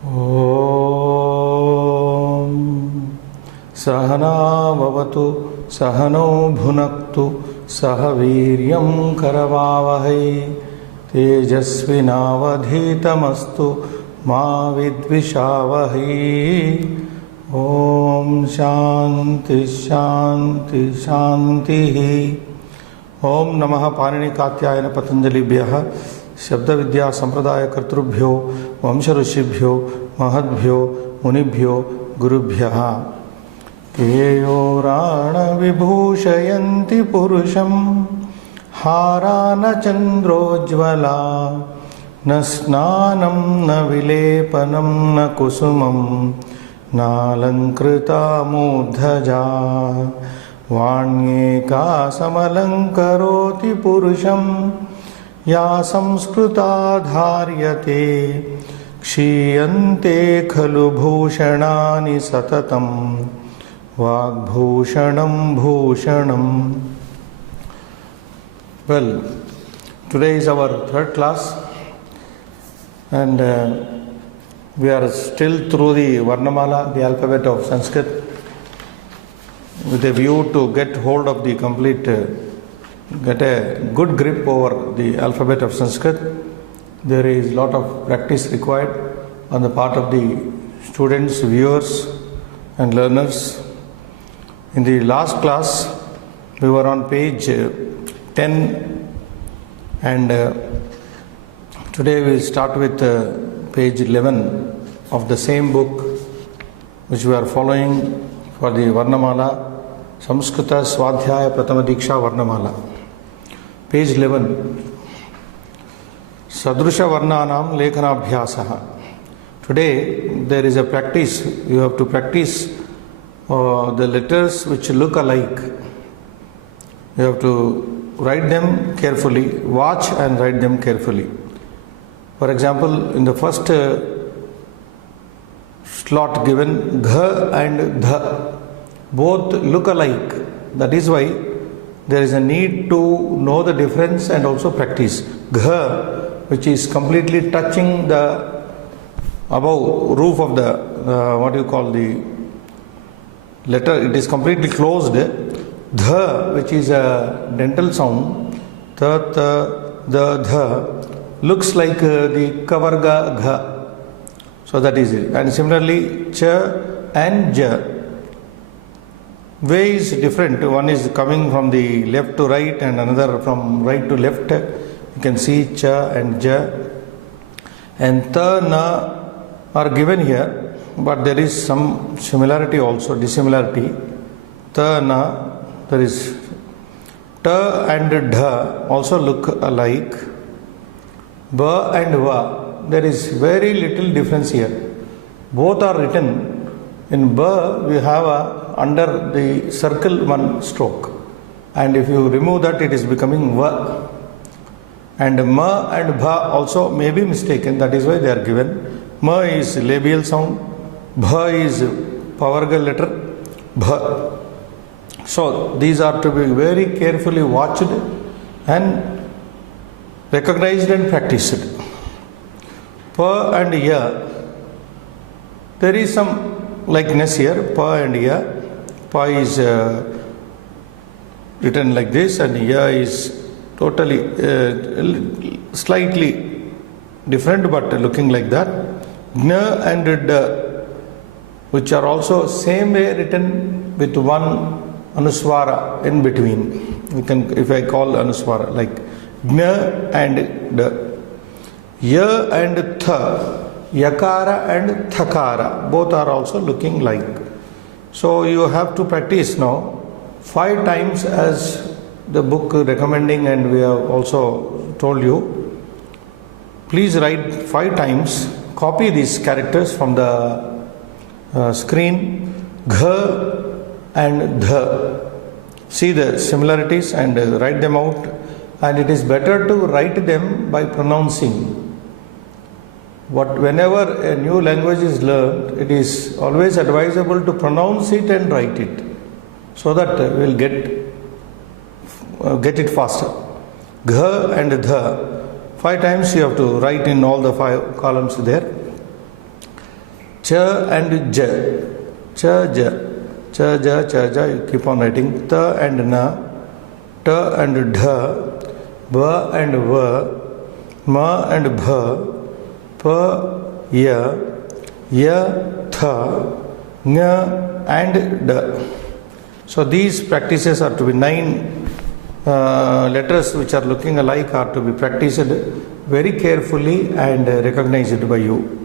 ॐ सहना भवतु सहनौ भुनक्तु सह वीर्यं करवावहै तेजस्विनावधीतमस्तु मा विद्विषावहै। ॐ शान्ति शान्ति शान्तिः। ओम नमः पाणिनि कात्यायन पतंजलिभ्यः शब्द विद्या संप्रदाय कर्तृभ्यो वंश ऋषिभ्यो महद्भ्यो मुनिभ्यो गुरुभ्यः। केयोराण विभूषयन्ति पुरुषं हारा न चन्द्रोज्ज्वला न स्नानं न विलेपनं न कुसुमं नालङ्कृता मूर्धजा वाण्येका समलङ्करोति पुरुषं या संस्कृता धार्यते क्षीयन्ते खलु भूषणानि सततं वाग्भूषणं भूषणम्। Well, today is our third class and we are still through the Varnamala, the alphabet of Sanskrit, with a view to get hold of the complete, get a good grip over the alphabet of Sanskrit. There is a lot of practice required on the part of the students, viewers and learners. In the last class, we were on page 10 and today we will start with page 11 of the same book which we are following for the Varnamala, Samskrita Swadhyaya Pratama Diksha Varnamala. Page 11. Sadrusha Varnanam Lekhana Abhyasaha. Today there is a practice. You have to practice the letters which look alike. You have to write them carefully, watch and write them carefully. For example, in the first slot given, gha and dha both look alike. That is why there is a need to know the difference and also practice. Gha, which is completely touching the above roof of the what you call the letter, it is completely closed. Dha, which is a dental sound, ta, ta, the, dha, looks like the kavarga gha. So that is it. And similarly, cha and ja. Way is different. One is coming from the left to right and another from right to left. You can see cha and ja. And ta, na are given here, but there is some similarity also, dissimilarity. Ta, na, there is ta and dha also look alike. Ba and va, there is very little difference here. Both are written. In ba, we have under the circle one stroke. And if you remove that, it is becoming va. And ma and bha also may be mistaken. That is why they are given. Ma is labial sound. Bha is pavarga letter. Bha. So these are to be very carefully watched and recognized and practiced. Pa and ya, there is some likeness here. Pa and ya. Pa is written like this and ya is totally slightly different but looking like that. Gna and da, which are also same way written with one anuswara in between. We can, if I call anuswara like gna and da. Ya and tha, yakara and thakara, both are also looking like. So you have to practice now 5 times as the book recommending, and we have also told you. Please write 5 times, copy these characters from the screen, gha and dha. See the similarities and write them out, and it is better to write them by pronouncing. Whenever a new language is learned, it is always advisable to pronounce it and write it, so that we will get it faster. Gha and dha, 5 times you have to write in all the 5 columns there. cha and ja, cha ja, cha ja, cha ja, you keep on writing, ta and na, ta and dha, ba and va, ma and bha, pa ya, ya tha, nya and da. So these practices are to be 9 letters which are looking alike are to be practiced very carefully and recognized by you.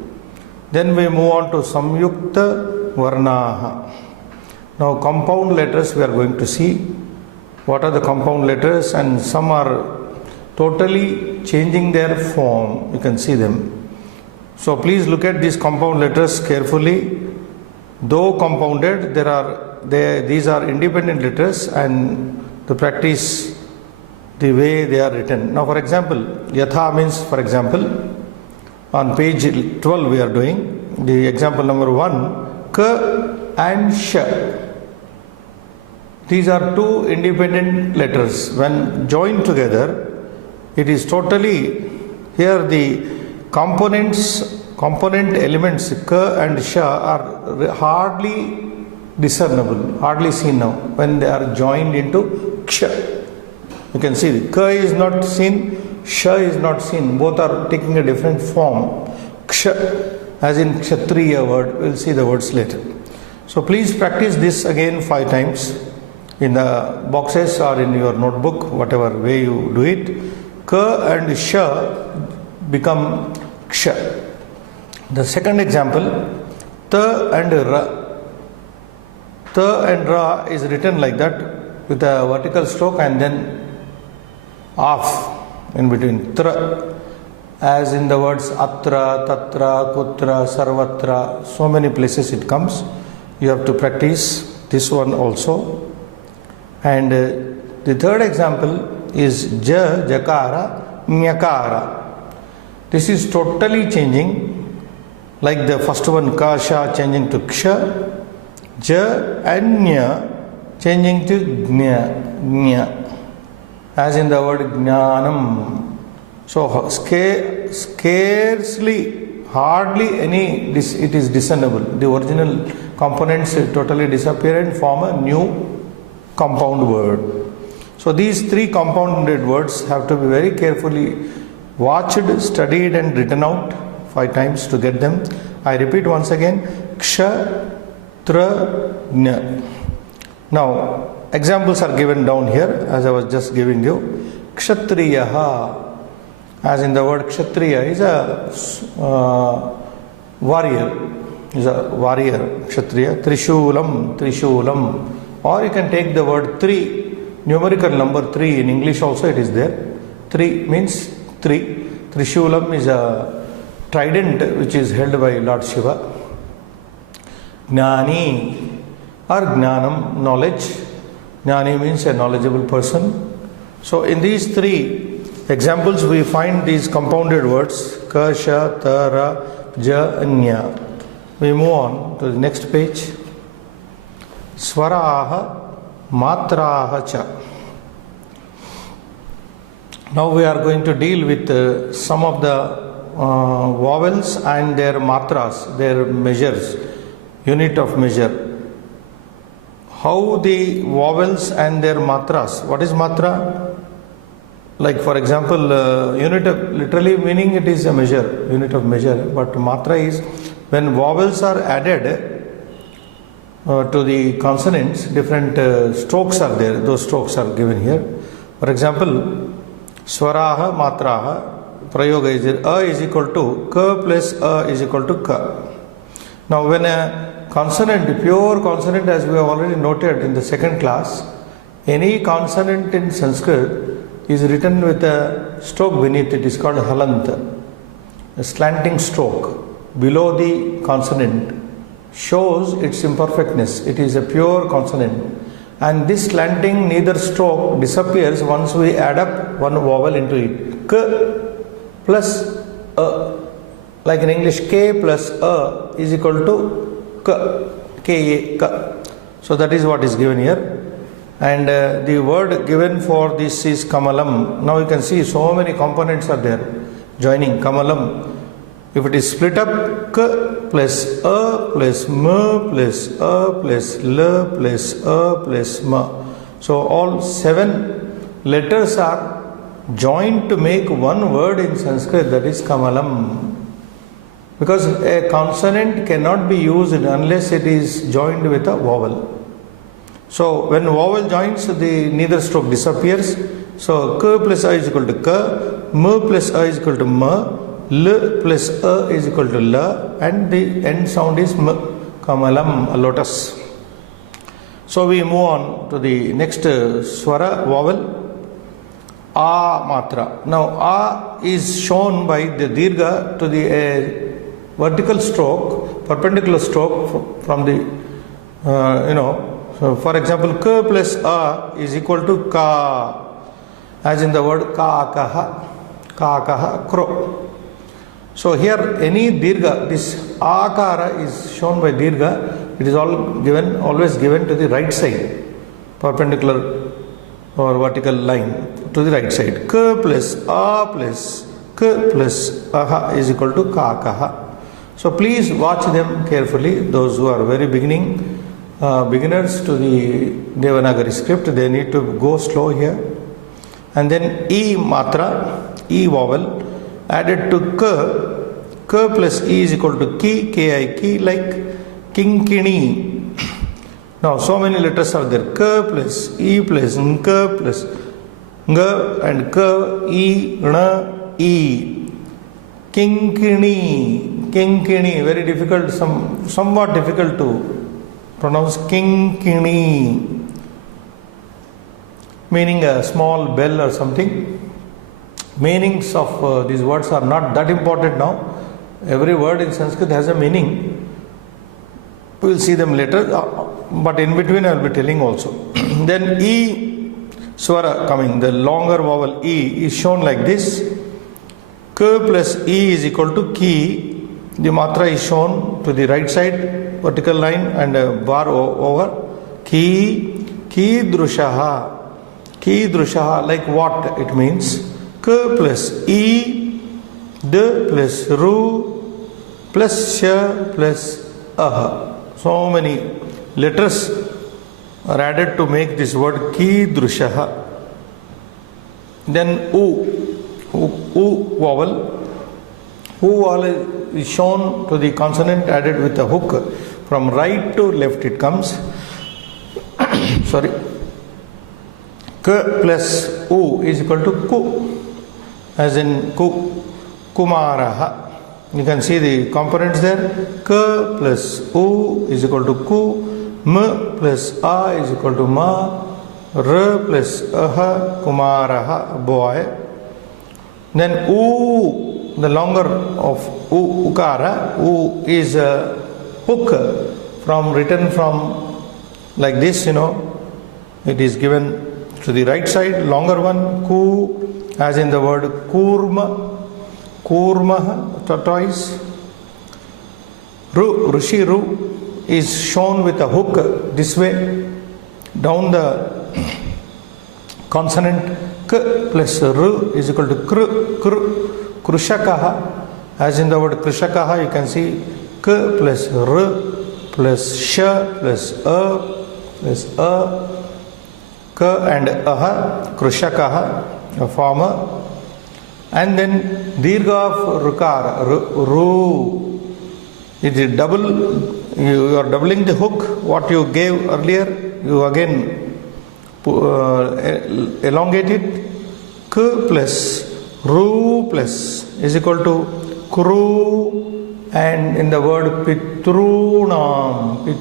Then we move on to Samyukta Varnaha. Now compound letters we are going to see. What are the compound letters, and some are totally changing their form. You can see them. So please look at these compound letters carefully. Though compounded, these are independent letters, and to practice the way they are written. Now for example, Yatha means for example. On page 12 we are doing the example number 1, Ka and Sh. These are 2 independent letters. When joined together, it is totally, here the component elements Ka and Sha are hardly discernible, hardly seen now when they are joined into Ksha. You can see the Ka is not seen, Sha is not seen. Both are taking a different form. Ksha, as in Kshatriya word. We will see the words later. So please practice this again 5 times in the boxes or in your notebook, whatever way you do it. Ka and Sha become Ksha. The second example, Ta and Ra. Ta and Ra is written like that with a vertical stroke and then off in between. Tra, as in the words Atra, Tatra, Kutra, Sarvatra, so many places it comes. You have to practice this one also. And the third example is Ja, Jakara, Nyakara. This is totally changing, like the first one Kasha changing to Ksha, Ja and Nya changing to Gnya, Gnya, as in the word Jnanam. So scarcely, hardly any, it is discernible. The original components totally disappear and form a new compound word. So these 3 compounded words have to be very carefully watched, studied and written out 5 times to get them. I repeat once again, Ksha, Tra, Nya. Now examples are given down here as I was just giving you. Kshatriyaha, as in the word Kshatriya is a warrior, Kshatriya. Trishulam, Trishulam. Or you can take the word 3, numerical number 3, in English also it is there. 3 means 3. Trishulam is a trident which is held by Lord Shiva. Jnani or Jnanam, knowledge. Jnani means a knowledgeable person. So in these 3 examples we find these compounded words Ka, Sha, Ta, Ra, Ja, Nya. We move on to the next page. Swaraha, Matraha cha. Now we are going to deal with some of the vowels and their matras, their measures, unit of measure. How the vowels and their matras. What is matra? Like for example, unit of, literally meaning it is a measure, unit of measure. But matra is when vowels are added to the consonants, different strokes are there. Those strokes are given here. For example, swaraha, matraha, prayoga is a is equal to ka plus a is equal to ka. Now when a consonant, pure consonant, as we have already noted in the second class, any consonant in Sanskrit is written with a stroke beneath it, is called halanta, a slanting stroke below the consonant shows its imperfectness. It is a pure consonant, and this slanting neither stroke disappears once we add up one vowel into it. K plus a, like in English K plus a is equal to K, K. So that is what is given here. And the word given for this is Kamalam. Now you can see so many components are there joining. Kamalam If it is split up, k plus a plus m plus a plus l plus a plus m. So all 7 letters are joined to make one word in Sanskrit, that is Kamalam. Because a consonant cannot be used unless it is joined with a vowel. So when vowel joins, the neither stroke disappears. So k plus a is equal to k, m plus a is equal to m, l plus a is equal to l, and the end sound is m. Kamalam, a lotus. So we move on to the next swara vowel. A matra. Now A is shown by the dirgha to the vertical stroke, perpendicular stroke from the so for example, k plus a is equal to ka, as in the word ka kaha, crow. So here any dirgha, this akara is shown by dirgha, it is always given to the right side, perpendicular or vertical line to the right side. K plus a plus k plus aha is equal to ka kaha. So please watch them carefully. Those who are very beginners to the Devanagari script, they need to go slow here. And then E matra, E vowel added to k plus E is equal to ki, ki, like kinkini. Now so many letters are there. K plus E plus nk plus ng and k, E, n, E. Kinkini, very difficult, somewhat difficult to pronounce. Kinkini, meaning a small bell or something. Meanings of these words are not that important now. Every word in Sanskrit has a meaning. We will see them later, but in between I will be telling also. Then E swara coming, the longer vowel E is shown like this. K plus E is equal to ki. The matra is shown to the right side, vertical line, and a bar over. Ki drushaha. Ki drushaha, like what it means. K plus E, D plus Ru plus Sh plus Ah. So many letters are added to make this word ki drushaha. Then U vowel. U vowel is shown to the consonant added with a hook. From right to left it comes. Sorry. K plus U is equal to Ku, as in Kumaraha. You can see the components there. K plus U is equal to Ku, M plus A is equal to Ma, R plus Aha, Kumaraha, boy. Then U, the longer of Ukara, U is a hook written from like this, it is given to the right side, longer one, Ku, as in the word Kurma, tortoise. Rishi Ru is shown with a hook this way, down the consonant. K plus R is equal to Krushakaha, as in the word Krushakaha, you can see K plus R plus Sh plus A, K and Aha, Krushakaha, a former. And then Dirgha of Rukara, Ru. It is double, you are doubling the hook, what you gave earlier, you again elongate it. K plus Ru plus is equal to Kru, and in the word Pitrunam, P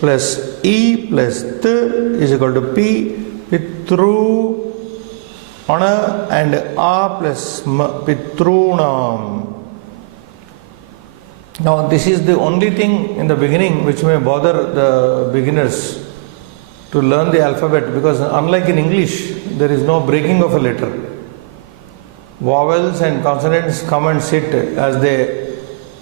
plus E plus T is equal to P, Pitru, Ana, and A plus M, Pitrunam. Now this is the only thing in the beginning which may bother the beginners to learn the alphabet, because unlike in English, there is no breaking of a letter. Vowels and consonants come and sit as they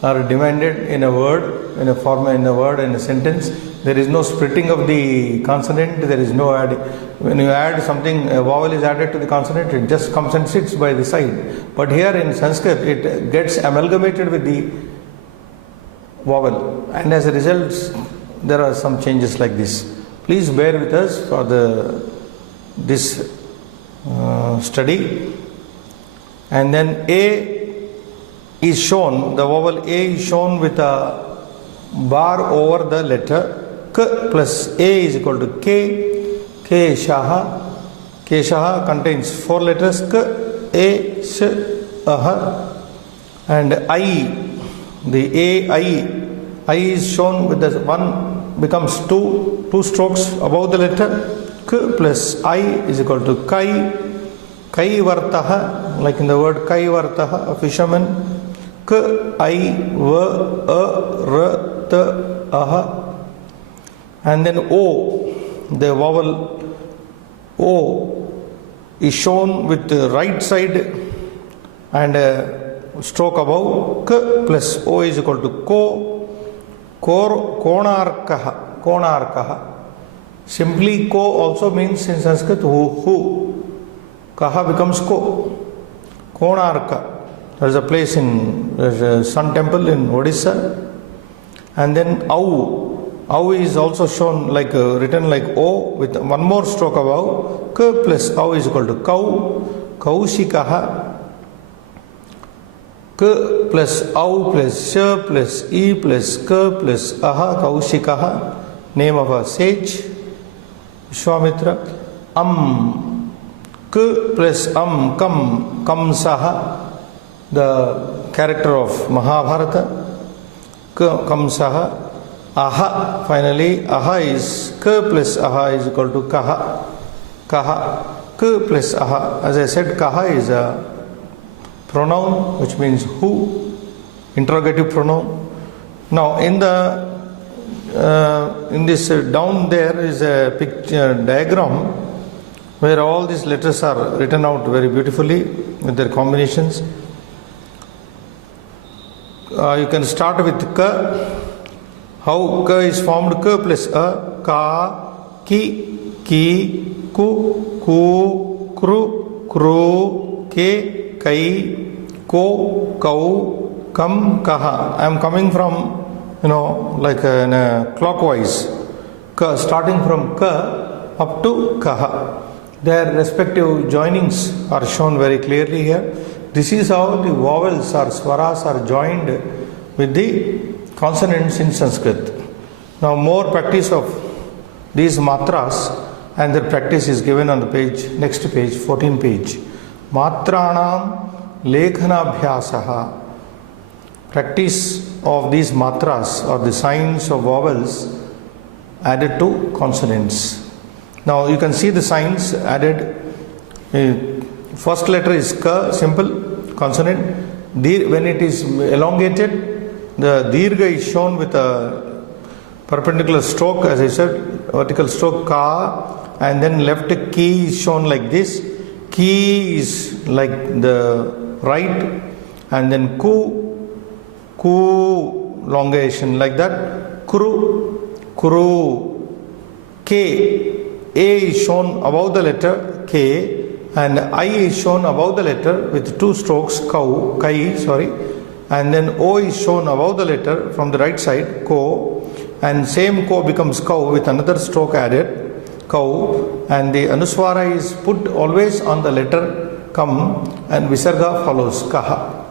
are demanded in a word, in a form, in a word, in a sentence. there is no splitting of the consonant, there is no add. When you add something, a vowel is added to the consonant, it just comes and sits by the side. But here in Sanskrit, it gets amalgamated with the vowel, and as a result, there are some changes like this. Please bear with us for this study. And then A is shown, the vowel A is shown with a bar over the letter K plus A is equal to K. Keshaha. Keshaha contains 4 letters K, A, Sh, Aha. And I, the I is shown with the 1 becomes 2 strokes above the letter. K plus I is equal to Kai. Kai Vartaha, like in the word Kai Vartaha, a fisherman. K, I, V, A, R, T, Aha. And then O, the vowel O is shown with the right side and a stroke above. K plus O is equal to Ko. Konarkaha. Konarkaha. Simply Ko also means in Sanskrit who. Kaha becomes Ko. Konarka. There is a place there's a sun temple in Odisha. And then Au. Au is also shown like written like O with one more stroke above. K plus Au is equal to Kau. Kaushikaha. K plus Au plus Sh plus E plus K plus Aha. Kaushikaha. Name of a sage. Vishwamitra. K plus Kamsaha, the character of Mahabharata. Kamsaha. Aha, finally, Aha is K plus Aha is equal to Kaha. Kaha. K plus Aha. As I said, Kaha is a pronoun which means who, interrogative pronoun. Now, in this down there is a picture diagram where all these letters are written out very beautifully with their combinations. You can start with K. How K is formed? K plus A. Ka, Ki, Ki, Ku, Ku, Kru, Kru, Ke, Kai, Ko, Kau, Kam, Kaha. I am coming from, like in a clockwise. K, starting from K up to Kaha. Their respective joinings are shown very clearly here. This is how the vowels or swaras are joined with the consonants in Sanskrit. Now more practice of these matras, and their practice is given on the page, next page, 14 page. Matranam lekhanabhyasaha. Practice of these matras or the signs of vowels added to consonants. Now you can see the signs added. First letter is K, simple consonant. When it is elongated, the dirgha is shown with a perpendicular stroke, as I said, vertical stroke Ka, and then left ki is shown like this. Ki is like the right, and then ku elongation like that. Kuru, K. A is shown above the letter K, and I is shown above the letter with 2 strokes, Kai, and then O is shown above the letter from the right side, Ko, and same Ko becomes Kau with another stroke added, Kau, and the Anuswara is put always on the letter Kam, and Visarga follows, Kaha.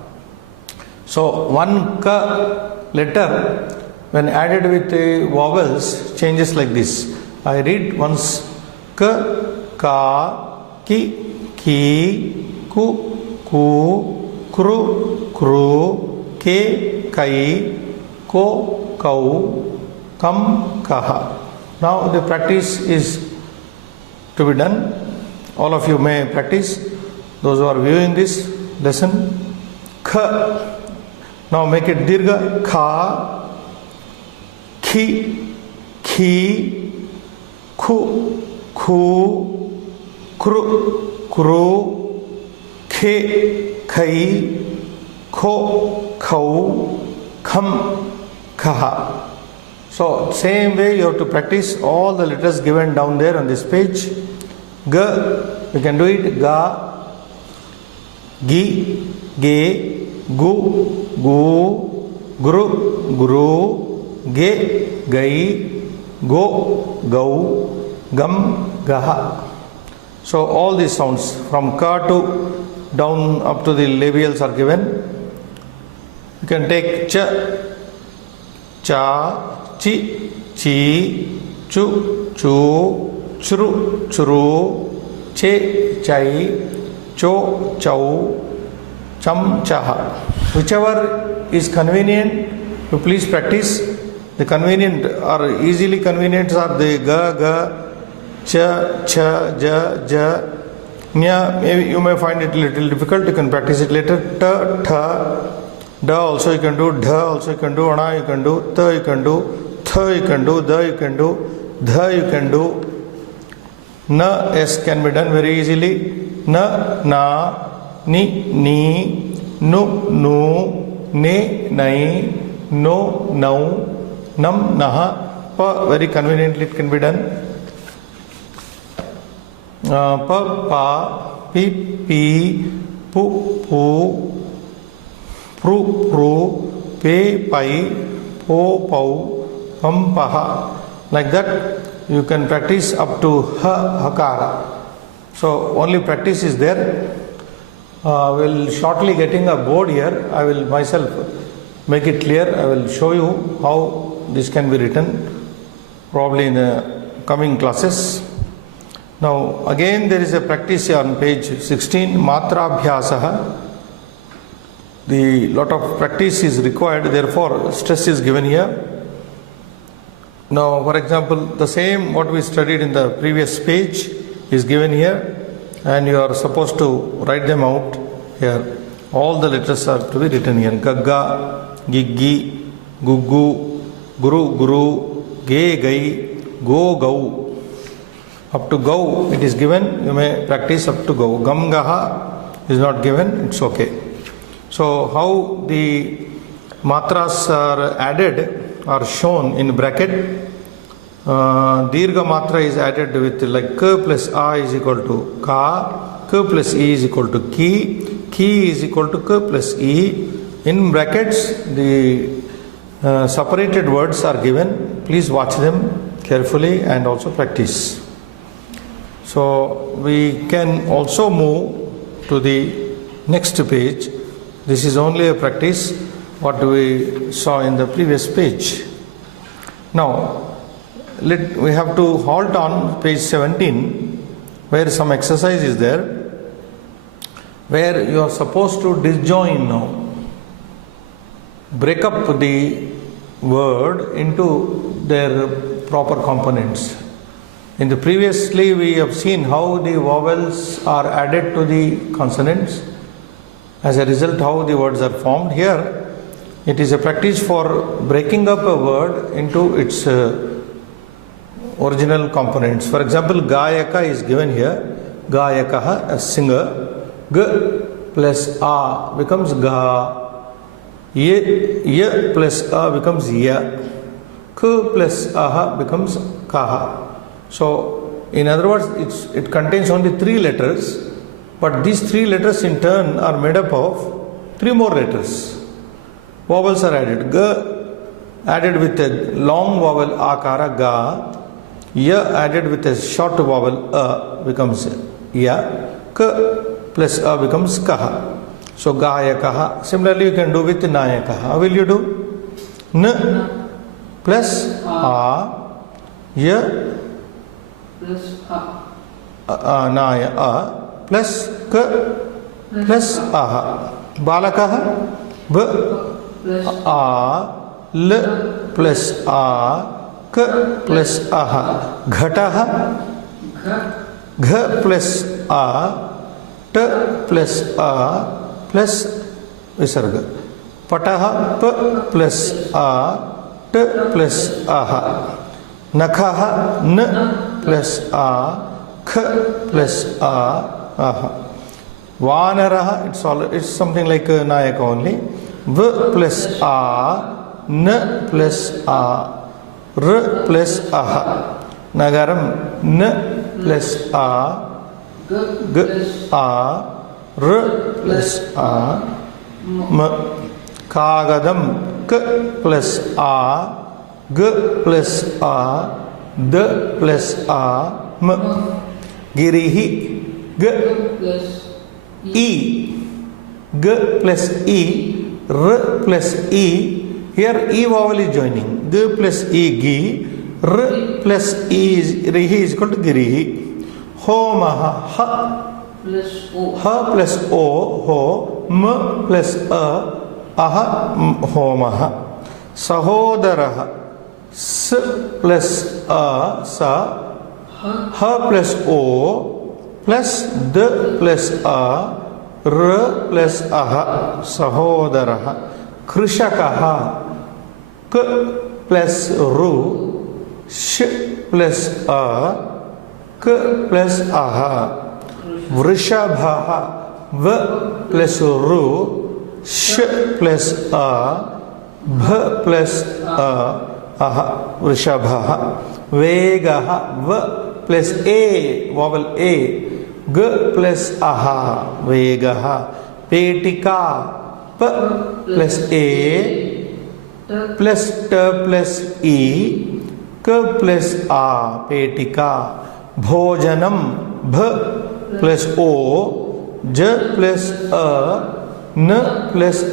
So one Ka letter when added with the vowels changes like this. I read once. K, Ka, Ki, Ki, Ku, Ku, Kru, Kru, Ke, Kai, Ko, Kau, Kam, Kaha. Now the practice is to be done. All of you may practice. Those who are viewing this lesson. K. Now make it dirgha. Kha, Ki, Ki, Ku, Ku, Kru, Kru, Ke, Kai, Ko, Kau, Kam, Kaha. So same way you have to practice all the letters given down there on this page. Ga, you can do it. Ga, gi, ge, gu, gu, guru, guru, ge, gai, go, gau, gam, gaha. So all these sounds from ka to down up to the labials are given. You can take cha, cha, chi, chi, chu, chu, churu, churu, che, chai, cho, chau, cham, chaha. Whichever is convenient, you please practice. The convenient or easily convenient are the ga, ga, cha, cha, ja, ja, nya. Maybe you may find it a little difficult. You can practice it later. Ta, tha, da also you can do. Dha also you can do. Ana you can do. Ta you can do. Tha you can do. Da you can do. Dha you can do. Na, s can be done very easily. Na, na, ni, ni, nu, nu, ne, nai, no, nau, nam, naha. Pa, very conveniently it can be done. Pa, pa, pi, pi, pu, pu, pru, pru, pe, pai, po, pau, pam, paha. Like that you can practice up to ha, hakara. So only practice is there. We'll shortly getting a board here. I will myself make it clear. I will show you how this can be written probably in the coming classes. Now again there is a practice here on page 16, Matra Abhyasaha. The lot of practice is required, therefore stress is given here. Now for example, the same what we studied in the previous page is given here, and you are supposed to write them out here. All the letters are to be written here. Gagga, Giggi, Guggu, Guru, Guru, Ge, Gai, Go, Gau. Up to Gau it is given, you may practice up to Gau. Gam, Gaha is not given, it's okay. So how the matras are added are shown in bracket. Dirgha matra is added with like K plus A is equal to Ka, K plus E is equal to Ki, Ki is equal to K plus E. In brackets the separated words are given. Please watch them carefully and also practice. So we can also move to the next page. This is only a practice what we saw in the previous page. Now we have to halt on page 17 where some exercise is there, where you are supposed to disjoin now. Break up the word into their proper components. In the previously we have seen how the vowels are added to the consonants. As a result how the words are formed. Here it is a practice for breaking up a word into its original components. For example, Gayaka is given here. Gayakaha, a singer. G plus A becomes Ga. Y plus A becomes Ya. K plus Aha becomes Kaha. So in other words it contains only 3 letters, but these 3 letters in turn are made up of 3 more letters. Vowels are added. G added with a long vowel akara Ga. Ya added with a short vowel A becomes Ya. K plus A becomes Kaha. So Gayakaha. Similarly you can do with Nayakaha. How will you do? N plus A. Ya plus A. Naya A plus K plus Aha. Balakaha. B plus A. L plus A. K plus Aha. Ghataha. Gh plus A. T plus A plus Visarga. Pataha. P plus A. T plus Aha. Nakhaha. N plus A. K plus A. Aha. Vanaraha. It's something like Nayaka only. V plus A. N plus A. R plus aha. Nagaram, N plus A, G A, R plus A, M. Kagadam, K plus A, G plus A, D plus A, M. Girihi, G plus E, G plus E, R plus E. Here E vowel is joining. G plus E, Gi. R plus E is Rihi is equal to Girihi. Homaha, Ha plus O. Ha plus O, Ho. M plus A, Aha, Homaha. Sahodaraha, S plus A, Sa. Ha plus O plus D plus A, R plus Aha, Sahodaraha. Krishakaha, K plus Ru, Sh plus A, K plus Aha. Vrishabhaha, V plus Ru, Sh plus A, Bh plus A, Aha, Vrishabhaha. Vegaha, V plus A, vowel A, G plus Aha, Vegaha. Petika, P plus A, plus T plus E, K plus A, Petika. Bhojanam, B plus O, J plus A, N plus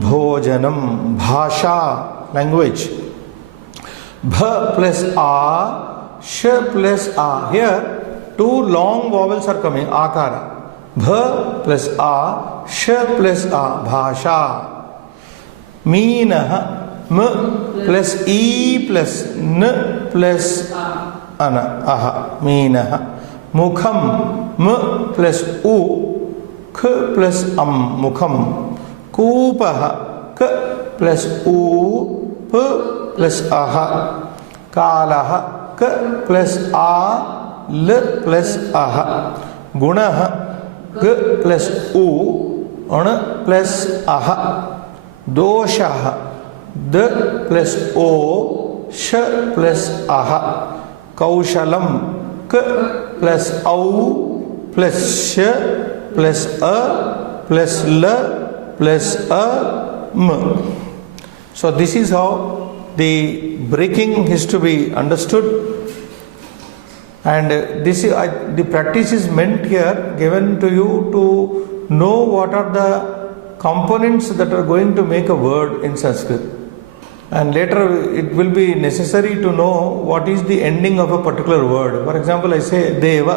Bhojanam. Bhasha, language. Bh plus A, Sh plus A. Here, two long vowels are coming, Akara. Bh plus A, Sh plus A, Bhasha. Meenaha, M plus E plus N plus Ana, Aha, Meenaha. Mukham, M plus U, K plus Mukham. Kupaha, K plus U, P plus Aha. Kalaha, K plus A, L plus Aha. Gunaha, G plus U, N plus Aha. Doshaha, D plus O, Sh plus Aha. Kaushalam, K plus Au plus Sh plus A plus L plus A M. So this is how the breaking is to be understood, and this is, the practice is meant here, given to you to know what are the components that are going to make a word in Sanskrit, and later it will be necessary to know what is the ending of a particular word. For example, I say Deva,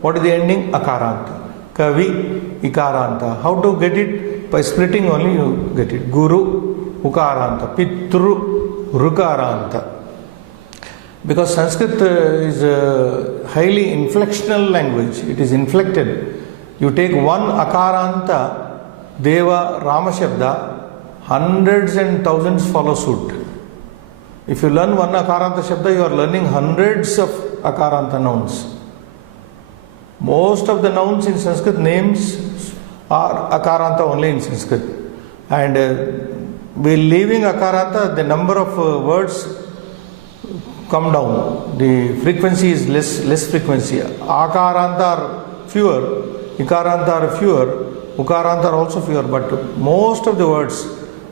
what is the ending? Akaranta. Kavi, Ikaranta. How to get it? By splitting only you get it. Guru, Ukaranta. Pitru, Rukaranta. Because Sanskrit is a highly inflectional language. It is inflected. You take one Akaranta, Deva, Rama Shabda, hundreds and thousands follow suit. If you learn one Akaranta Shabda, you are learning hundreds of Akaranta nouns. Most of the nouns in Sanskrit names are Akaranta only in Sanskrit. And by leaving Akaranta, the number of words come down. The frequency is less frequency. Akaranta are fewer, Ikaranta are fewer, Ukaranta are also fewer, but most of the words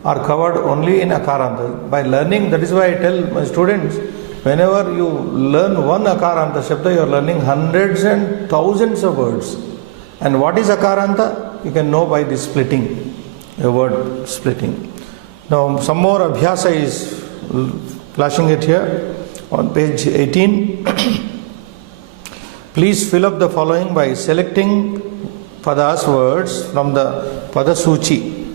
are covered only in Akaranta. By learning, that is why I tell my students, whenever you learn one Akaranta Shabda, you are learning hundreds and thousands of words. And what is Akaranta? You can know by the splitting, a word splitting. Now some more Abhyasa is flashing it here on page 18. Please fill up the following by selecting Padas words from the Padasuchi.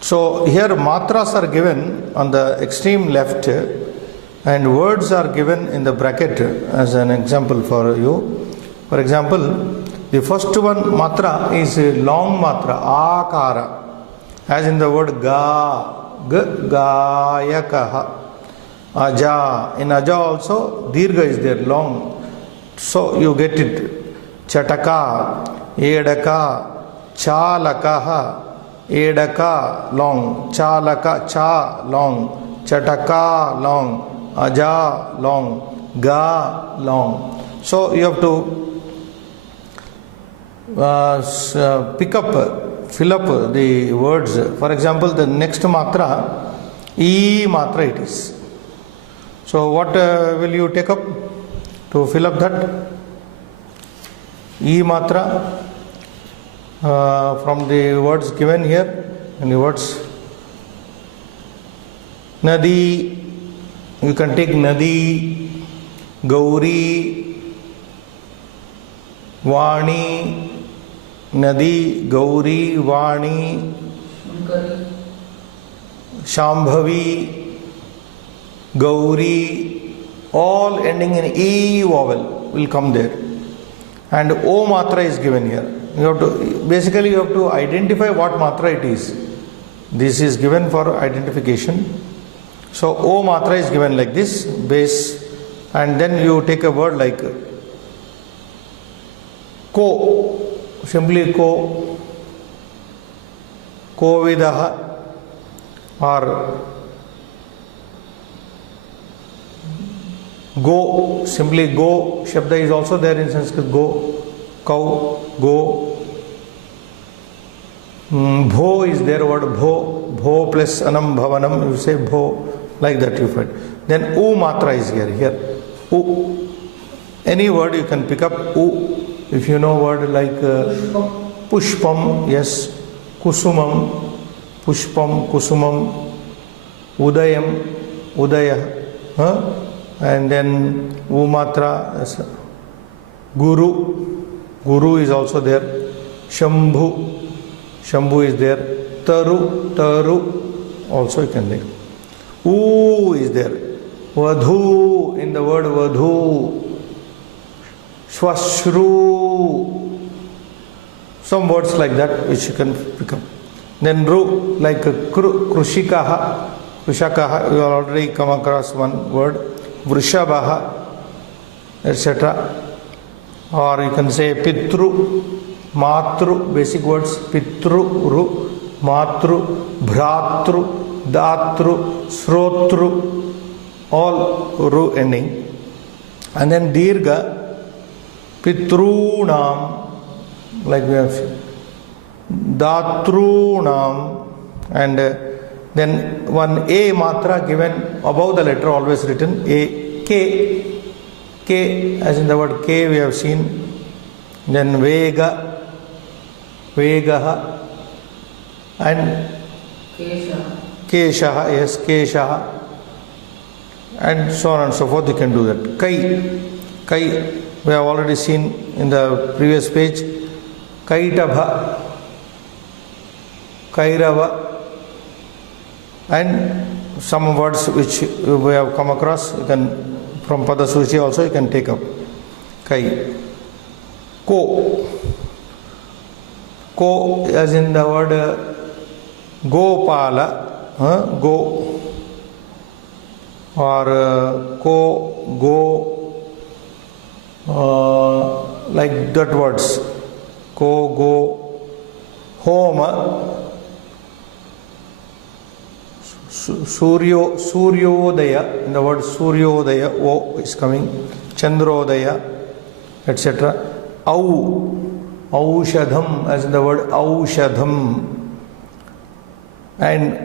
So here matras are given on the extreme left and words are given in the bracket as an example for you. For example, the first one matra is a long matra, akara, as in the word ga, gayakaha. Aja, in aja also dirgha is there, long. So you get it. Chataka, edaka, chalakaha, edaka, long, chalaka, cha, long, Chataka long, Aja long, Ga long. So you have to fill up the words. For example, the next matra, E matra it is. So what will you take up to fill up that? E matra from the words given here, and the words Nadi, you can take Nadi, Gauri, Vani, Nadi, Gauri, Vani, Shambhavi, Gauri, all ending in E vowel will come there. And O matra is given here. You have to, basically you have to identify what matra it is. This is given for identification. So O matra is given like this, base, and then you take a word like Ko, simply Ko, Kovidaha, or Go, simply Go, Shabda is also there in Sanskrit, Go, Cow, Go. Bho is there, word Bho, Bho plus Anam Bhavanam, you say Bho, like that you find. Then U matra is here, U. Any word you can pick up, U. If you know word like Pushpam, yes, Kusumam, Pushpam, Kusumam, Udayam, Udaya, and then Umatra, Guru, Guru is also there, Shambhu, Shambhu is there, Taru, Taru, also you can take. U is there, Vadhu, in the word Vadhu, Swashru, some words like that which you can pick up. Then Ru, like Krushikaha, Krushakaha, you already come across one word, Vrishabhaha, etc. Or you can say Pitru, Matru, basic words, Pitru, Ru, Matru, Bhratru, Datru, Srotru, all Ru ending. And then Dirgha, Pitrunam, like we have seen, Datrunam, and then one A matra given above the letter, always written A, K, K as in the word K we have seen, then Vega, Vegaha, and Keshaha, yes, Keshaha, and so on and so forth. You can do that. Kai, Kai, we have already seen in the previous page. Kaitabha, Kairava, and some words which we have come across, you can, from Padasuchi also you can take up. Kai. Ko, Ko as in the word Gopala, Go, or Ko, Go, like that words, Ko, Go, Homa, Suryodaya, in the word Suryodaya, O is coming, Chandrodaya, etc. Au, Aushadham, as in the word Aushadham, and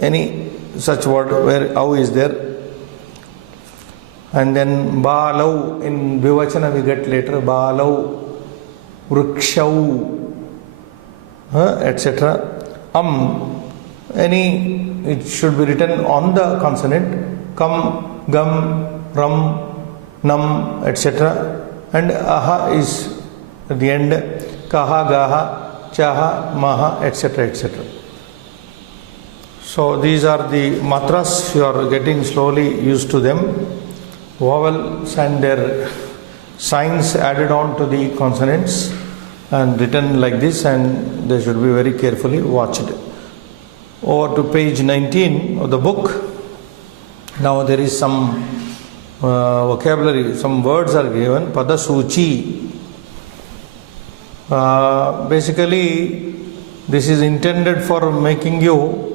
any such word where Au is there. And then Balau, in Vivachana we get later, Balau, Vrikshau, etc. Any, it should be written on the consonant, Kam, Gam, Ram, Nam, etc. And Aha is at the end, Kaha, Gaha, Chaha, Maha, etc. etc. So these are the matras, you are getting slowly used to them. Vowels and their signs added on to the consonants and written like this, and they should be very carefully watched. Over to page 19 of the book. Now there is some vocabulary, some words are given. Padasuchi. Basically, this is intended for making you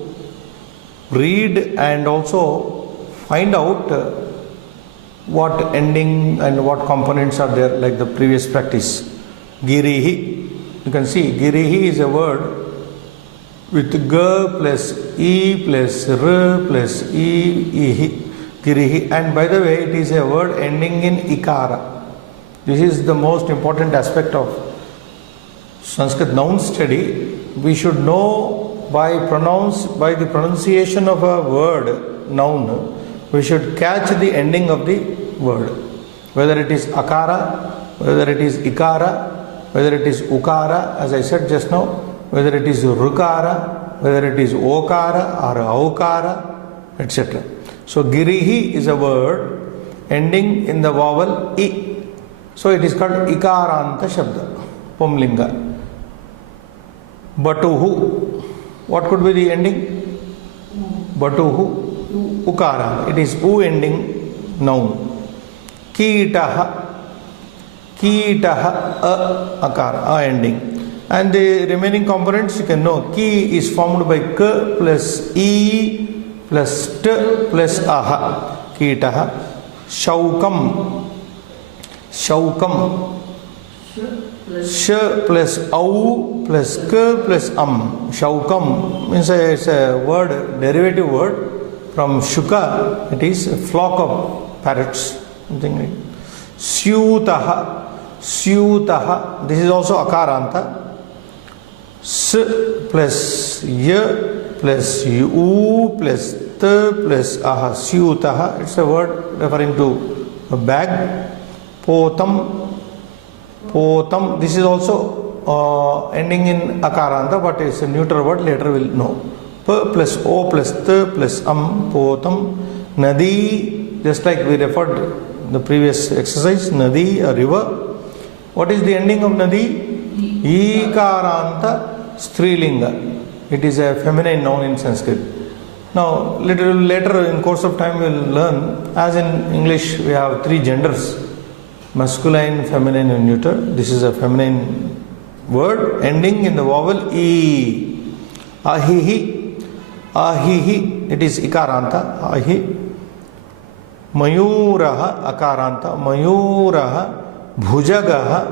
read and also find out what ending and what components are there, like the previous practice. Girihi, you can see Girihi is a word with g plus e plus r plus ihi, Girihi. And by the way, it is a word ending in ikara. This is the most important aspect of Sanskrit noun study. We should know by the pronunciation of a word, noun, we should catch the ending of the word. Whether it is akara, whether it is ikara, whether it is ukara, as I said just now, whether it is rukara, whether it is okara or aukara, etc. So girihi is a word ending in the vowel I. So it is called ikaranta shabda, pumlinga. Batuhu, what could be the ending? Batuhu, ukara. It is u ending noun. Kitaha, akara, a ending. And the remaining components you can know. Ki is formed by k plus e plus t plus aha. Kitaha. Shaukam, sh plus au plus k plus Shaukam means it's a word, derivative word from shuka. It is a flock of parrots, something like. Syutaha, this is also akaranta. S plus y plus u plus t plus aha. Syutaha, it's a word referring to a bag. Potam, this is also ending in akaranta, but it's a neutral word, later we'll know. P plus o plus t plus potam. Nadi, just like we referred the previous exercise, nadi, a river. What is the ending of nadi? Ikaranta strilinga. It is a feminine noun in Sanskrit. Now, little later in course of time we will learn, as in English we have three genders: masculine, feminine and neuter. This is a feminine word ending in the vowel E. Ahihi, it is ikaranta, ahi. Mayuraha, akaranta, mayuraha. Bhujagaha,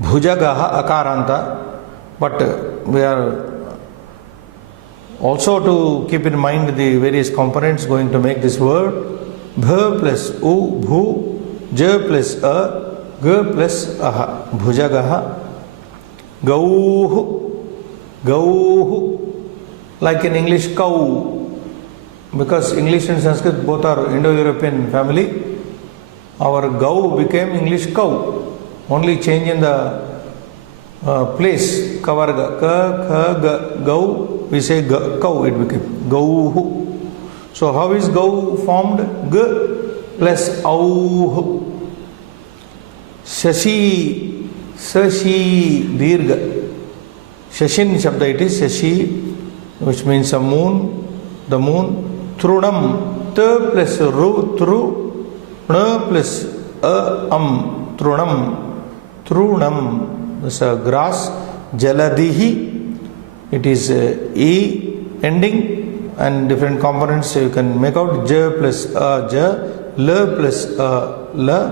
akaranta. But we are also to keep in mind the various components going to make this word. Bh plus u, bhu, j plus a, g plus aha. Bhujagaha. Gauhu, like in English cow, because English and Sanskrit both are Indo-European family. Our gau became English cow. Only change in the place. Kavarga, ka, ga, gau. We say cow. It became gauhu. So how is gau formed? G plus auhu. Shashi, dirgha. Shashin shabda it is, shashi, which means a moon, the moon. Trunam, t plus ru, tru. Pna plus trunam, this is grass. Jaladihi, it is e ending, and different components you can make out. J plus ja, l plus la,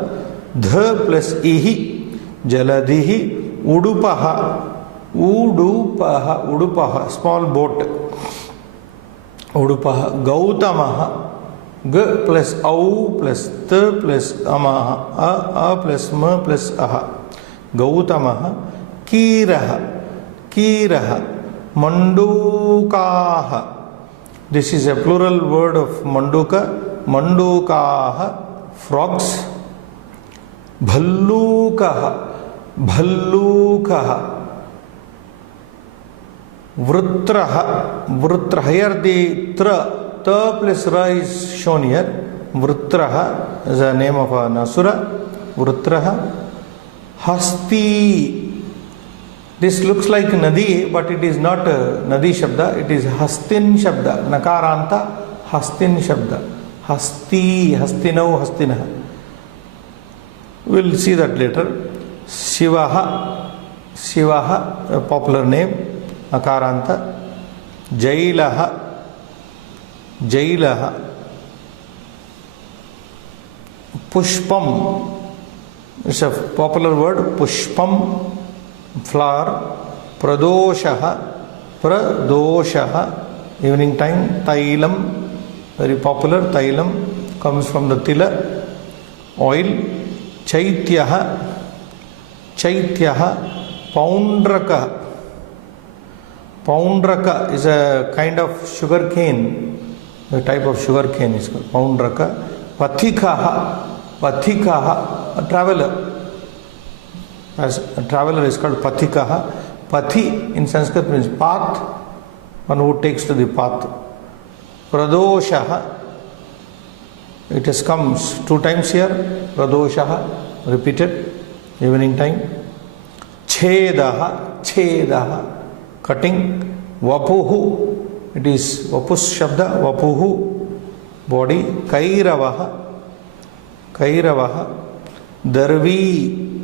dh plus ihi. Jaladihi. Udupaha, small boat. Udupaha. Gautamaha, g plus au plus t plus amaha, a plus m plus aha. Gautamaha. Kiraha, mandukaha. This is a plural word of manduka. Mandukaha, frogs. Bhallukaha, Vrutraha, here the t plus ra is shown here. Vrutraha is the name of an asura. Vrutraha. Hasti, this looks like nadi, but it is not nadi shabda, it is hastin shabda. Nakaranta, hastin shabda. Hastinau, hastinaha. We'll see that later. Shivaha, a popular name, akaranta. Jailaha, Jailaha. Pushpam. It's a popular word. Pushpam, flower. Pradoshaha, evening time. Tailam, very popular. Tailam comes from the tila, oil. Chaityaha, Poundraka. Poundraka is a kind of sugar cane. A type of sugar cane is called Poundraka. Pathikaha, a traveler. As a traveler is called Pathikaha. Pathi in Sanskrit means path, one who takes to the path. Pradoshaha, it has comes 2 times here. Pradoshaha, repeated, evening time. Chedaha, cutting. Vapuhu, it is Vapus Shabda, Vapuhu, body. Kairavaha, Darvi,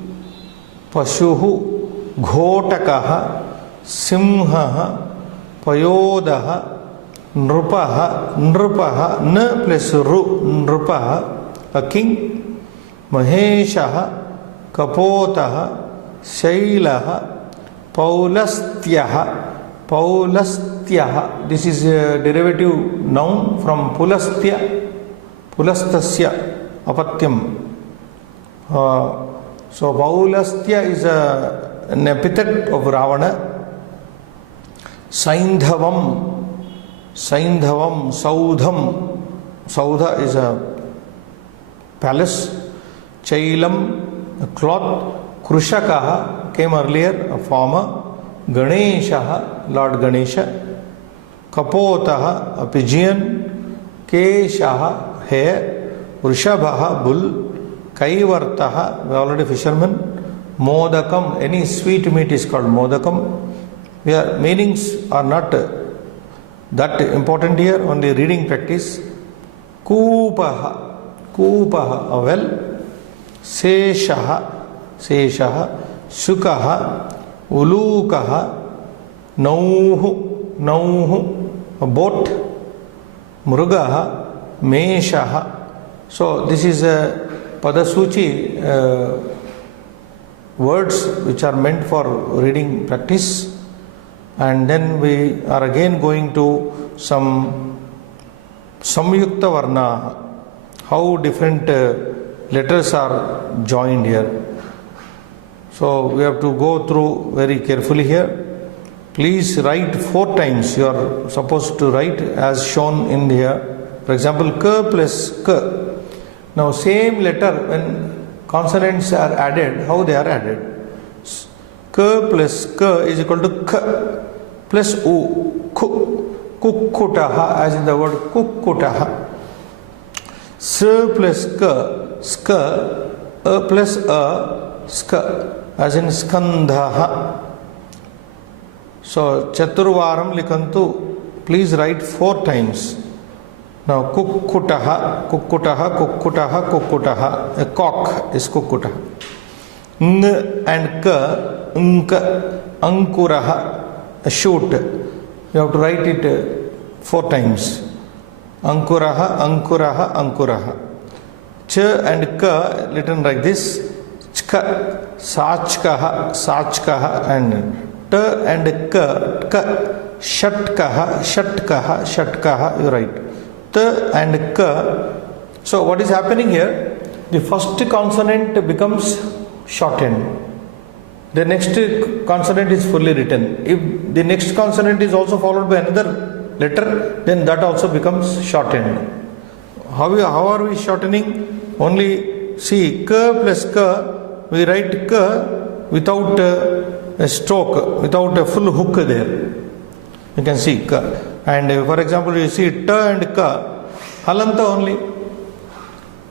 Pashuhu, Ghotakaha, Simhaha, Payodaha, Nrupaha, N plus Ru, Nrupaha, a king. Maheshaha, Kapotaha, Shailaha, Paulastyaha. This is a derivative noun from Pulastasya, apatyam. So Paulastya is an epithet of Ravana. Saindhavam, Saudham. Saudha is a palace. Chailam, a cloth. Krushakaha came earlier, a farmer. Ganeshaha, Lord Ganesha. Kapotaha, a pigeon. Keshaha, hair. Vrishabhaha, bull. Kaivartaha, we are already fishermen. Modakam, any sweet meat is called modakam. Meanings are not that important here, only reading practice. Kupaha, a well. Seshaha, Sukaha, Ulukaha, Nauhu, a boat. Mrugaha, Meshaha. So this is a Padasuchi, words which are meant for reading practice. And then we are again going to some Samyukta Varna, how different letters are joined here. So we have to go through very carefully here. Please write 4 times. You are supposed to write as shown in here. For example, K plus K. Now same letter, when consonants are added, how they are added? K plus K is equal to K plus U. Kukkutaha, as in the word kukkutaha. S plus K, Sk. A plus A, Sk, as in skandhaha. So Chaturvaram likantu, please write 4 times. Now kukkutaha. A cock is kukkutaha. Ng and K, Nk, Ankuraha, a shoot. You have to write it 4 times. Ankuraha. Ch and K written like this. Chka, Sachkaha, and T and K, Shatkaha, you write. T and K. So what is happening here? The first consonant becomes shortened. The next consonant is fully written. If the next consonant is also followed by another letter, then that also becomes shortened. How are we shortening? Only see, K plus K, we write K without a stroke, without a full hook there. You can see K. And for example, you see T and K, halanta only.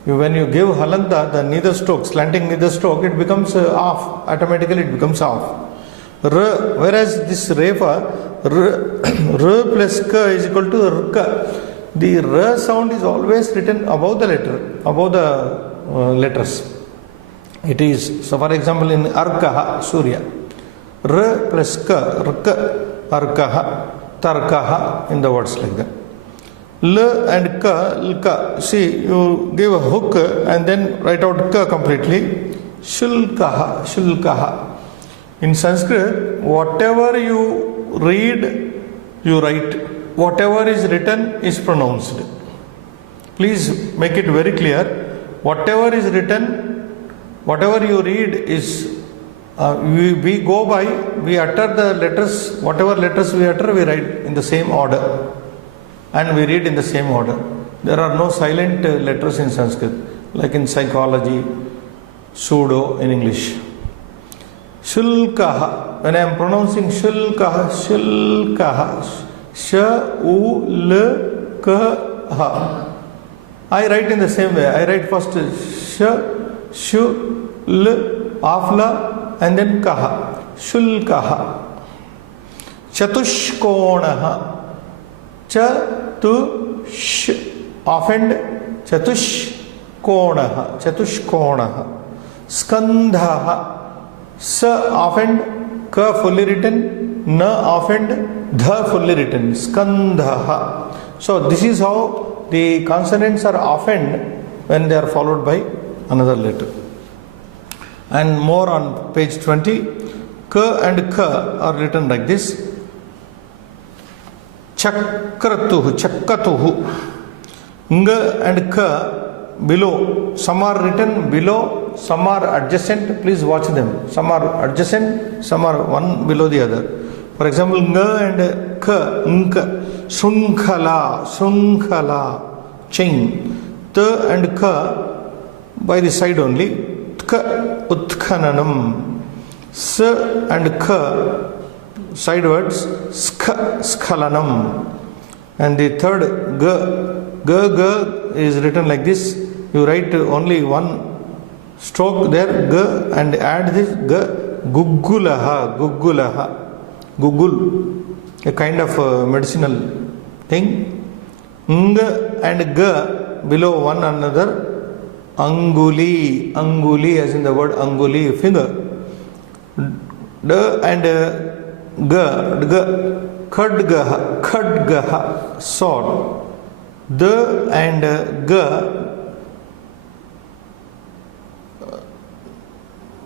When you give halanta, the neither stroke, slanting neither stroke, it becomes off. Automatically it becomes off. R, whereas this refa, R plus K is equal to Rk. The R sound is always written above the letter, above the letters. It is, so for example in Arkaha, Surya, R plus K, Rk, Arkaha, Tarkaha, in the words like that. L and K, Lka. See, you give a hook and then write out K completely. Shulkaha, Shulkaha. In Sanskrit, whatever you read, you write. Whatever is written is pronounced. Please make it very clear. Whatever is written, whatever you read is, we go by, we utter the letters, whatever letters we utter, we write in the same order. And we read in the same order. There are no silent letters in Sanskrit, like in psychology, pseudo in English. Shulkaha. When I am pronouncing Shulkaha, Shulkaha, Sh-U-L-K-Ha. I write in the same way. I write first Sh, Shu, L, Afla, and then Kaha. Shulkaha. Chatushkonaha. Chatush. Offend. Chatushkonaha. Chatushkonaha. Skandhaha. Sa offend. Ka fully written. Na offend. Dha fully written. Skandhaha. So this is how the consonants are offend when they are followed by another letter. And more on page 20. K and K are written like this. Chakratuhu, Chakkatuhu. Ng and K below. Some are written below, some are adjacent. Please watch them. Some are adjacent, some are one below the other. For example, Ng and K, Nk. Shrunkhala, Shrunkhala, chain. T and K by the side only. Tka, Utkhananam. S and K sidewards. Skha, Skhalanam. And the third G, G is written like this. You write only one stroke there, G, and add this G, Guggulaha, Guggulaha, Guggul. A kind of medicinal thing. Ng and G below one another. Anguli, Anguli as in the word Anguli, finger. D and G, Khadgaha, Khadgaha, sword. D and G.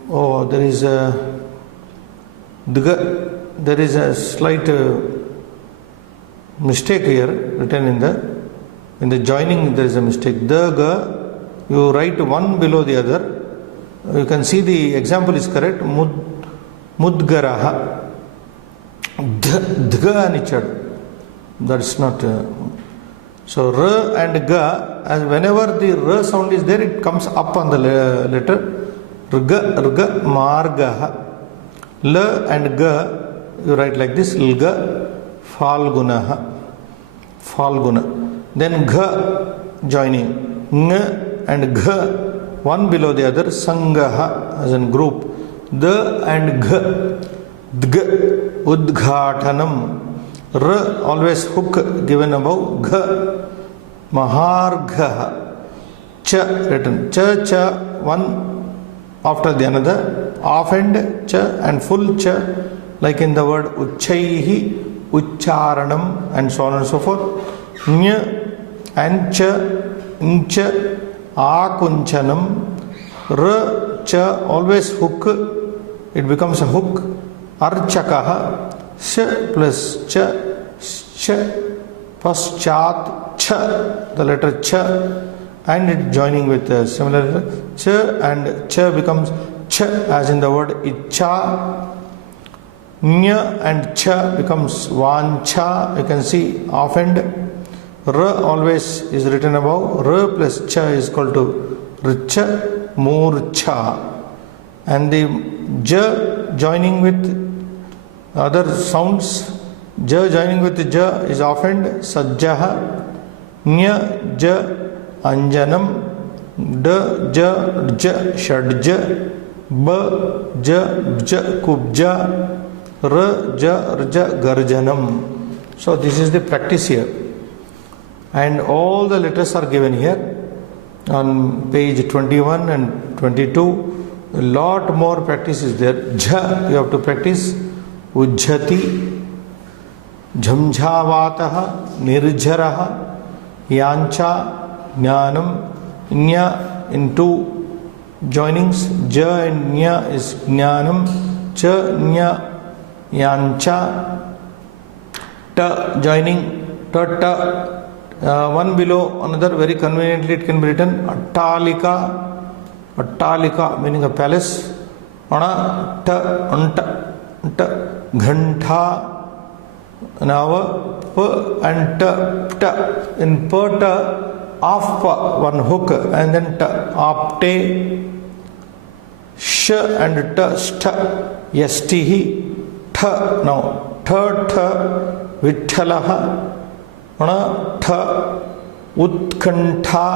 Oh, there is a Dga. There is a slight mistake here written in the joining. There is a mistake. The Ga, you write one below the other. You can see the example is correct. Mudgaraha. Dga anichad. That's not. So R and Ga, as whenever the R sound is there, it comes up on the letter. Rga, Rga, Margaha. L and Ga, you write like this. Lga, Falgunaha. Falguna. Then Gha joining. Ng and Gha, one below the other. Sangaha as in group. The and Gha. Dg, Udghatanam. R always hook given above. Gha, Mahargha. Ch written. Ch, Cha, one after the another. Offend, Ch, and full Ch, like in the word Uchchaihi, Uchcharanam, and so on and so forth. Ny and Ch, Nch, Akunchanam. R, Ch, always hook. It becomes a hook. Archakaha. Sh plus Ch, Sh, Paschat, Ch, the letter Ch, and it joining with a similar letter. Ch and Ch becomes Ch as in the word Icha. Nya and Cha becomes Vancha. You can see offend. R always is written above. R plus Cha is equal to Richa, Murcha. And the J joining with other sounds. J joining with J is offend. Sajjaha. Nya, J, Anjanam. D, J, J, Shadja. B, J, J, Kubja. R, J, Rja, Garjanam. So this is the practice here. And all the letters are given here on page 21 and 22. A lot more practice is there. Jha, you have to practice. Ujjhati, Jhamjhavataha, Nirjaraha, yancha, jnanam, nya in two joinings, ja and nya is jnanam, cha, nya, yancha, ta joining, ta, one below another, very conveniently it can be written attalika, attalika meaning a palace, ana, ta, anta, ghanta. Now p and ta, in p ta, off pa, one hook and then ta, apte, sh and ta, sta, yastihi, tha, now tha, vitthalaha, tha, utkantha,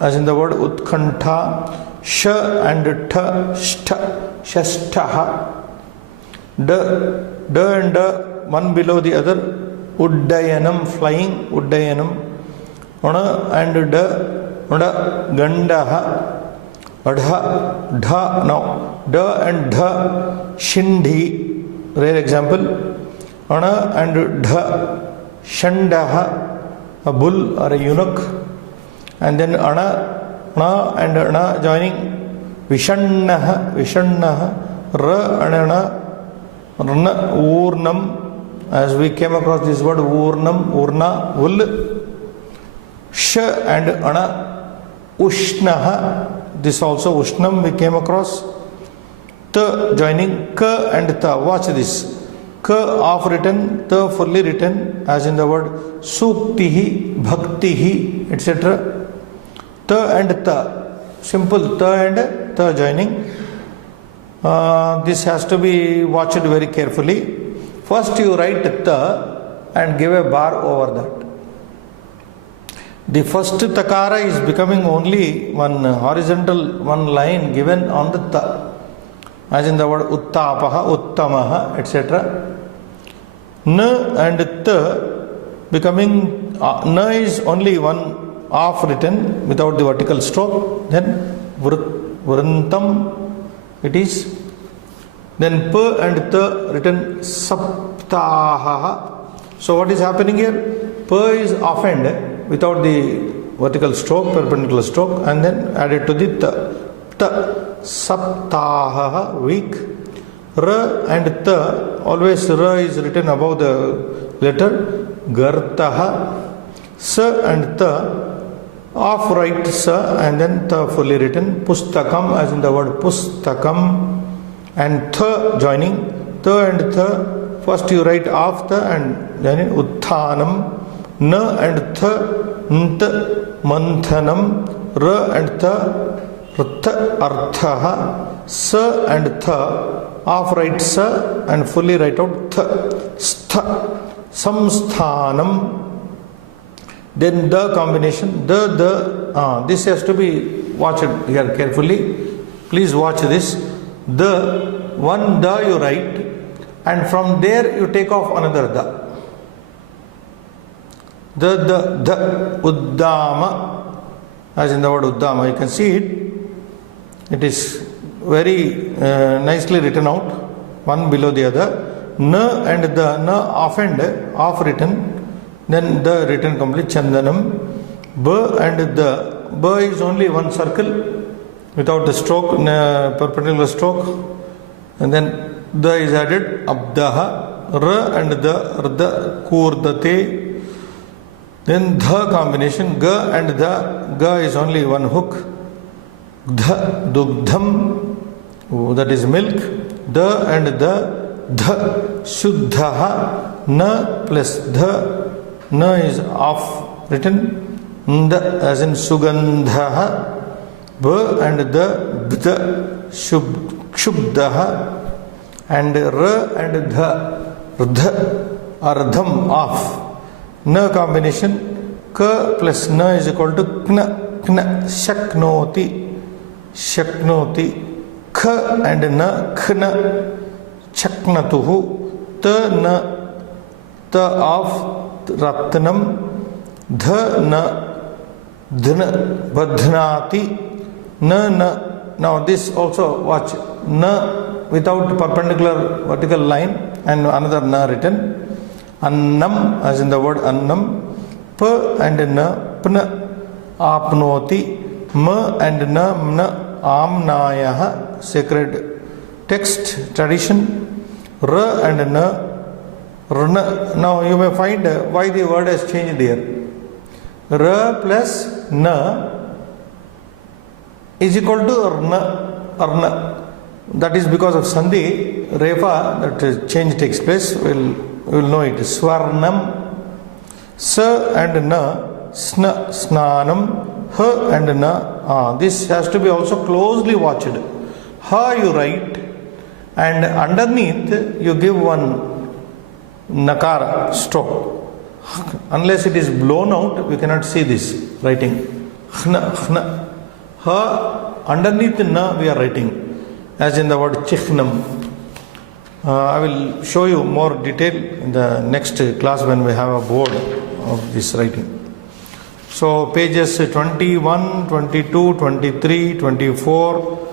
as in the word utkantha, sh and tha, sta, shastaha, d and d, one below the other, uddayanam, flying, uddayanam, and da, gandaha, adha, dha, now da and dha, shindhi, rare example, and dha, shandaha, a bull or a eunuch, and then na and na joining, vishannaha, ra and rna, urnam, as we came across this word urnam, urna, wool, sh and ana, ushnaha, this also ushnam we came across, ta joining, ka and ta, watch this, ka off written, ta fully written, as in the word suktihi, bhaktihi, etc. Ta and ta, simple ta and ta joining. This has to be watched very carefully. First you write ta and give a bar over that. The first takara is becoming only one horizontal, one line given on the ta, as in the word uttapaha, uttamaha, etc. N and ta becoming, n is only one off written without the vertical stroke, then vrintam it is, then p and ta written saptaha. So what is happening here? P is offhand without the vertical stroke, perpendicular stroke, and then added to the ta. Ta, saptaha, week. Ra and ta, always ra is written above the letter, gartaha. Sa and ta, off right sa and then ta fully written, pustakam, as in the word pustakam, and tha joining, ta and tha, first you write off the and then utthanam, na and tha, nt, manthanam, ra and tha, rtha, arthaha, sa and tha, off right sa and fully write out tha, stha, samsthanam. Then the combination, this has to be watched here carefully. Please watch this. The one the you write, and from there you take off another the uddama, as in the word uddama. You can see it. It is very nicely written out, one below the other. Na and the na off written. Then the written complete, chandanam, b and the b is only one circle without the stroke, perpendicular stroke, and then the is added, abdaha, r and the rda, kurdate, then the combination, ga and the, ga is only one hook, dha, dugdham, that is milk, the and the, shuddhaha, na plus the, na is off written, nda as in sugandhaha, b and the, bda, shubdaha, and r and the, rdha, ardham off, na combination, ka plus na is equal to kna, shaknoti, kha and na, khna, chaknatuhu, ta na, ta off, ratnam, dha na, dhna, badhnati, na. Now this also watch, na without perpendicular vertical line and another na written, annam, as in the word annam, pa and na, pna, apnoti, ma and na, mna, amnayah, sacred text, tradition, ra and na, rna. Now you may find why the word has changed here. Ra plus na is equal to arna. That is because of sandhi, refa, that change takes place. We will know it. Swarnam, sa and na, sna, snanam, ha and na. This has to be also closely watched. Ha you write, and underneath you give one nakara stroke. Unless it is blown out, we cannot see this writing. Khna, khna. Ha, underneath na we are writing, as in the word chikhnam. I will show you more detail in the next class when we have a board of this writing. So pages 21, 22, 23, 24,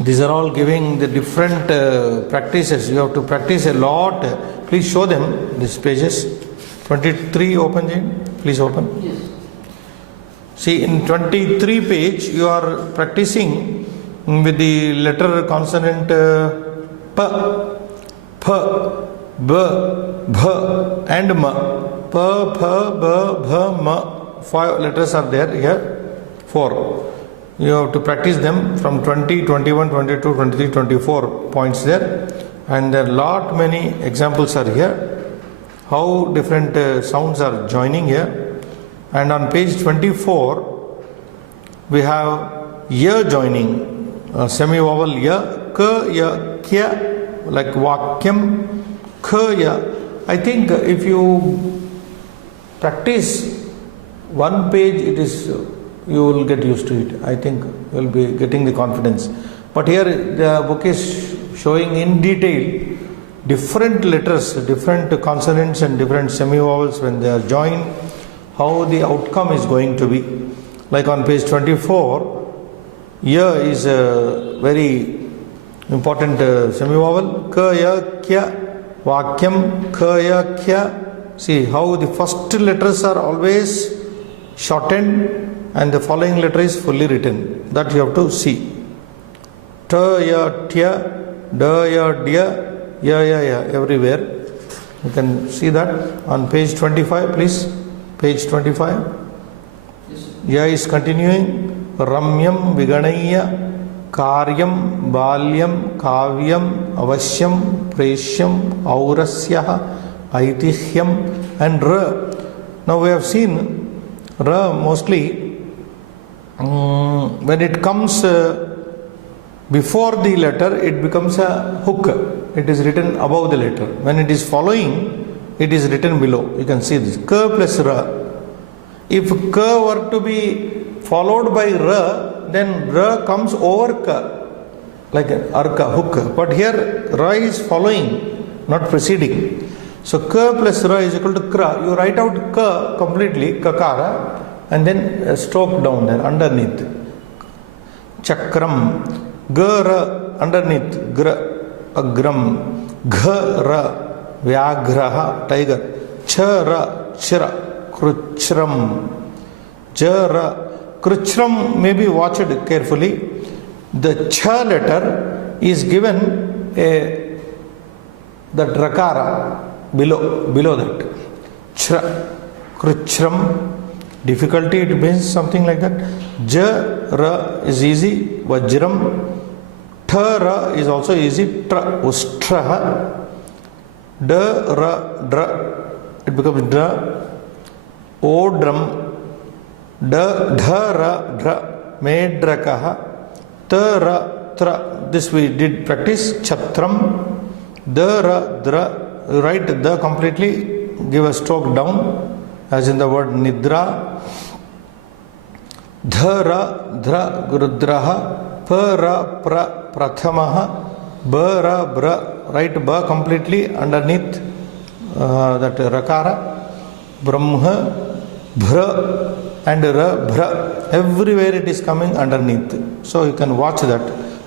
these are all giving the different practices. You have to practice a lot. Please show them these pages. 23 open, Jane. Please open. Yes. See, in 23 page you are practicing with the letter consonant pa, pa, ba, bha and ma. Pa, pa, ba, bha, ma. 5 letters are there here. 4. You have to practice them from 20, 21, 22, 23, 24 points there. And there are lot many examples are here. How different sounds are joining here. And on page 24, we have ya joining, semi-vowel ya, ka, ya, kya, like vakyam, ka, ya. I think if you practice one page, it is, you will get used to it. I think you will be getting the confidence. But here the book is showing in detail different letters, different consonants and different semi-vowels when they are joined, how the outcome is going to be. Like on page 24, ya is a very important semi-vowel. Ka, ya, kya, vakyam, ka, ya, kya. See how the first letters are always shortened and the following letter is fully written. That you have to see. Ta, ya, tya, da, ya, dya, ya, ya, ya, everywhere. You can see that on page 25, please. Page 25. Yes. Ya is continuing. Ramyam, Viganaya, Karyam, Balyam, Kavyam, Avasyam, Preshyam, Aurasya, Aitihyam, and Ra. Now we have seen Ra mostly when it comes before the letter, it becomes a hook. It is written above the letter. When it is following, it is written below. You can see this. Ka plus Ra. If Ka were to be followed by Ra, then Ra comes over Ka, like an arka, hook. But here Ra is following, not preceding. So Ka plus Ra is equal to Kra. You write out Ka completely, Kakara, and then a stroke down there underneath. Chakram. Gara underneath, gra, agram, ghara, vyagraha, tiger, chara, chira, kruchram, jara, kruchram may be watched carefully. The cha letter is given the drakara below that. Chra, kruchram, difficulty, it means something like that. Jara is easy, vajram. Thara is also easy. Tra, ustraha. Dra, dra, it becomes dra. Odram. Dhara, dra. Medrakaha. Tara, tra. This we did practice. Chatram. Dara, dra. Write the completely. Give a stroke down, as in the word nidra. Dhara, dra, gurudraha. Para, pra, prathamaha. Bara, bra. Write ba completely underneath that rakara. Brahma, bhra, and ra, bhra. Everywhere it is coming underneath. So you can watch that.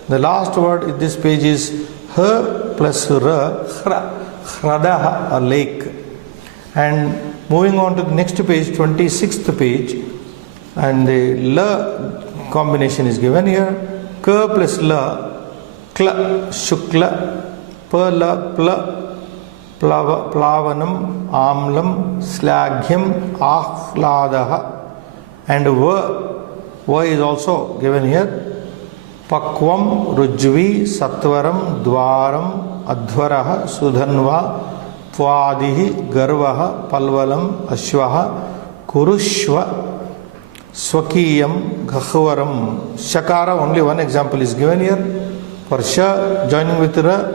The last word in this page is ha plus ra, khra, khradaha, a lake. And moving on to the next page, 26th page, and the la combination is given here. Ka plus la, kla, shukla, pa la, pla, plavanam, amlam, slagyam, ahladaha, and va is also given here. Pakvam, rujvi, satvaram, dwaram, adhvaraha, sudhanva, pvadihi, garvaha, palvalam, ashvaha, kurushva, swakiyam, ghahvaram. Shakara, only one example is given here. For sha, joining with ra,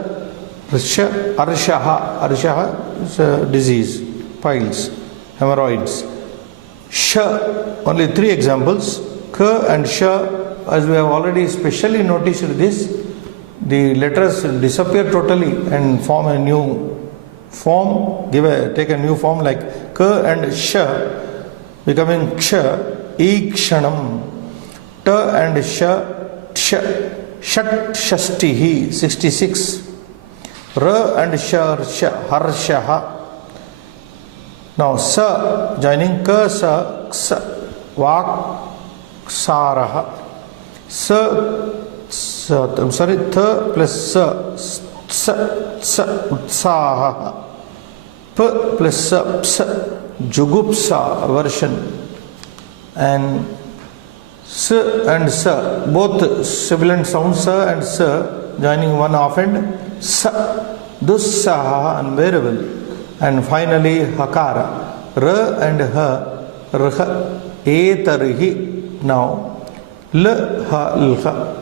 Arsha, Arshaha is a disease, piles, hemorrhoids. Sha, only three examples. Ka and Sha, as we have already specially noticed this, the letters disappear totally and form a new form, take a new form like Ka and Sha, becoming Ksha, Ikshanam. Ta and Sha, Ksha, Shat Shashtihi, 66. Ra and Sha, Harshaha. Now Sa joining Ka, Sa, Ksa, Vak, Saraha. Tha plus Sa, Utsaha. P plus Sa, Psa, Jugupsa, aversion. And S and Sa, both sibilant sounds, Sa and Sa, joining one offhand. Sa, Dussaha, unbearable. And finally Hakara, Ra and Ha, Rha, Etarhi. Now L, Ha, Lha,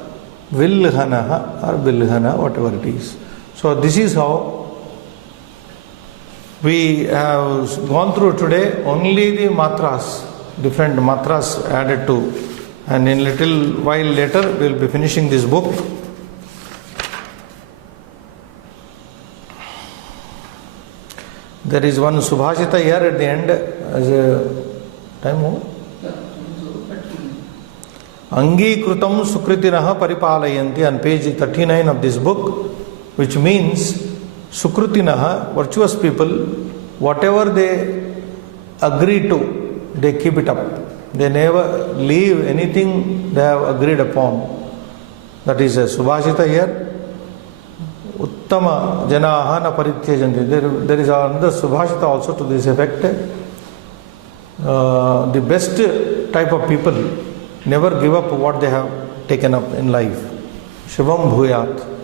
Vilhanaha or Bilhana, whatever it is. So this is how we have gone through today. Only the matras, different matras added to, and in little while later we will be finishing this book. There is one Subhashita here at the end as a time over. Angikrutam Sukritinaha Paripalayanti, on page 39 of this book, which means Sukritinaha, virtuous people, whatever they agree to, they keep it up. They never leave anything they have agreed upon. That is a Subhashita here. Uttama janaha na parityajanti. There is another Subhashita also to this effect. The best type of people never give up what they have taken up in life. Shubham bhuyat.